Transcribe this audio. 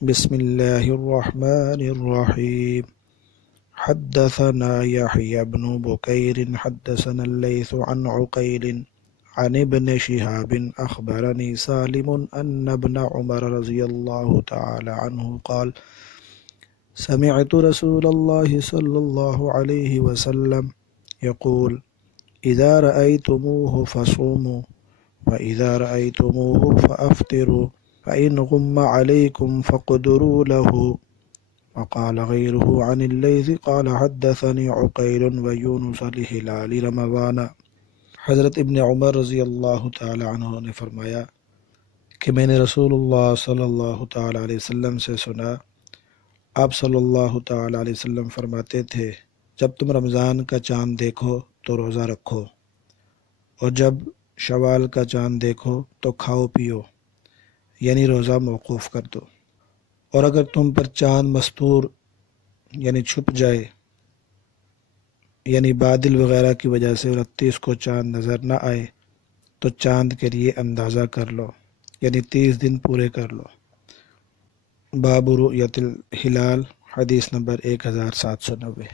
بسم الله الرحمن الرحيم. حدثنا يحيى بن بكير حدثنا الليث عن عقيل عن ابن شهاب أخبرني سالم أن ابن عمر رضي الله تعالى عنه قال: سمعت رسول الله صلى الله عليه وسلم يقول: إذا رأيتموه فصوموا وإذا رأيتموه فأفطروا فإن غم عليكم فاقدروا له. وقال غيره عن الليث قال حدثني عقيل ويونس لهلال رمضان۔ حضرت ابن عمر رضی اللہ تعالی عنہ نے فرمایا کہ میں نے رسول اللہ صلی اللہ تعالی علیہ وسلم سے سنا، آپ صلی اللہ تعالی علیہ وسلم فرماتے تھے، جب تم رمضان کا چاند دیکھو تو روزہ رکھو، اور جب شوال کا چاند دیکھو تو کھاؤ پیو، یعنی روزہ موقوف کر دو، اور اگر تم پر چاند مستور یعنی چھپ جائے، یعنی بادل وغیرہ کی وجہ سے 29 کو چاند نظر نہ آئے تو چاند کے لیے اندازہ کر لو، یعنی 30 دن پورے کر لو۔ باب رؤیت الہلال، حدیث نمبر 1790۔